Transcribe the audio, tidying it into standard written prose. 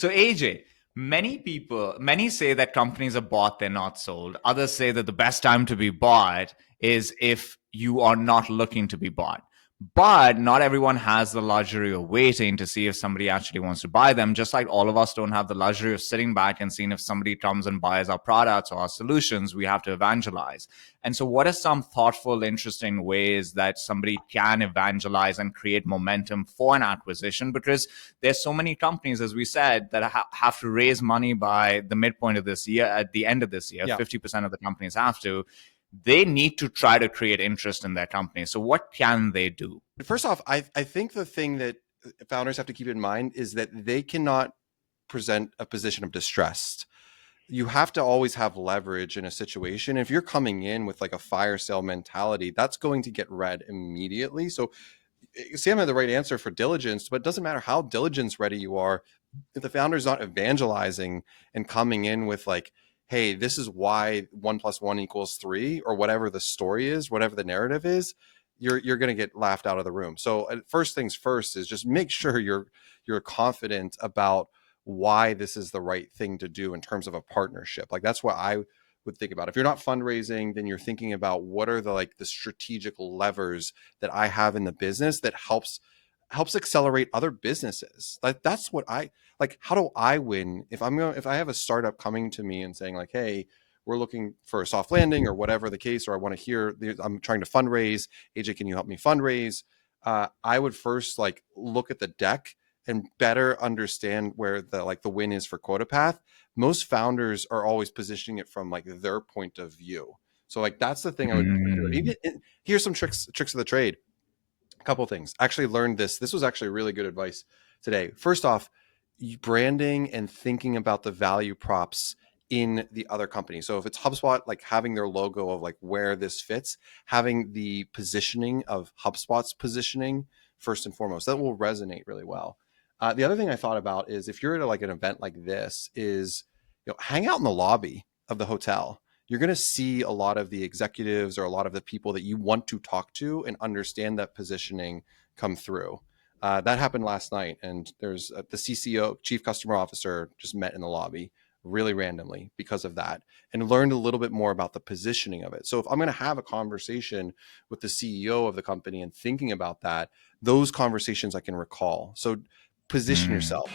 So AJ, many say that companies are bought, they're not sold. Others say that the best time to be bought is if you are not looking to be bought. But not everyone has the luxury of waiting to see if somebody actually wants to buy them, just like all of us don't have the luxury of sitting back and seeing if somebody comes and buys our products or our solutions. We have to evangelize. And so, what are some thoughtful, interesting ways that somebody can evangelize and create momentum for an acquisition? Because there's so many companies, as we said, that have to raise money by the midpoint of this year, at the end of this year. Yeah. 50% of the companies have to. They need to try to create interest in their company. So, what can they do? First off, I think the thing that founders have to keep in mind is that they cannot present a position of distress. You have to always have leverage in a situation. If you're coming in with like a fire sale mentality, that's going to get read immediately. So Sam had the right answer for diligence, but it doesn't matter how diligence ready you are. If the founder's not evangelizing and coming in with like, hey, this is why 1+1 = 3, or whatever the story is, whatever the narrative is, you're going to get laughed out of the room. So first things first is just make sure you're confident about why this is the right thing to do in terms of a partnership. Like that's what I would think about. If you're not fundraising, then you're thinking about what are the strategic levers that I have in the business that helps accelerate other businesses. Like that's what I like. How do I win if I have a startup coming to me and saying like, hey, we're looking for a soft landing or whatever the case, or I want to hear I'm trying to fundraise. AJ, can you help me fundraise? I would first look at the deck and better understand where the win is for QuotaPath. Most founders are always positioning it from their point of view. So that's the thing I would do. Here's some tricks of the trade. A couple of things. Actually learned this. This was actually really good advice today. First off, branding and thinking about the value props in the other company. So if it's HubSpot, having their logo of where this fits, having the positioning of HubSpot's positioning first and foremost, that will resonate really well. The other thing I thought about is if you're at an event like this, is hang out in the lobby of the hotel. You're going to see a lot of the executives or a lot of the people that you want to talk to and understand that positioning come through. That happened last night, and there's the CCO, Chief Customer Officer, just met in the lobby really randomly because of that, and learned a little bit more about the positioning of it. So if I'm going to have a conversation with the CEO of the company and thinking about that, those conversations I can recall. So position yourself.